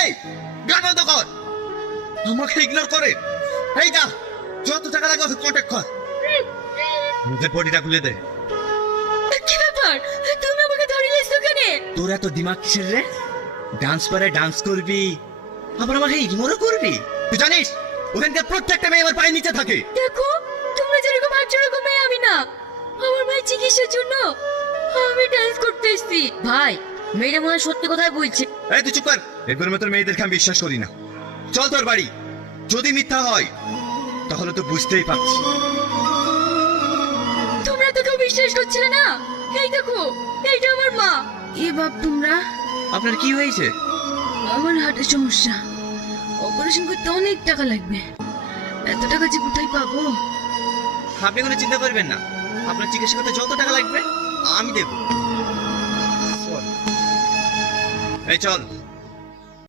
এই গান বন্ধ কর, আমাকে ইগনোর করে। এই যা, যত টাকা লাগে ওকে কন্ট্যাক্ট কর, মুখের বডিটা খুলে দে। কি ব্যাপার, তুমি আমাকে ধরে নিয়েছো কেন? তোর এত দিমাগ কিসের রে? ডান্স করে ডান্স করবি, আবার আমাকে ইগনোরও করবি? তুই জানিস ওখানকার প্রত্যেকটা মেয়ে আমার পায়ের নিচে থাকে। দেখো, তোমরা যেরকম ভাবছো এরকম মেয়ে আমি না। আমার ভাই চিকিৎসার জন্য আমি ডান্স করতে এসেছি। ভাই, মেয়েটা মনে হয় সত্যি কথাই বলছে। এই তুই চুপ কর, এরপর মতো মেয়েদেরকে আমি বিশ্বাস করি না। চল তোর বাড়ি, যদি মিথ্যা হয় তাহলে তো বুঝতেই পারছি। তোমরা তো কেউ বিশ্বাস করছিলে না। এই দেখো, এইটা আমার মা। এ বাপ, তোমরা? আপনার কি হয়েছে? আমার হার্টের সমস্যা, অপারেশন করতে অনেক টাকা লাগবে। এত টাকা যে কোথায় পাবো? আপনি কোনো চিন্তা করবেন না, আপনার চিকিৎসা করতে যত টাকা লাগবে আমি দেব। এই চল।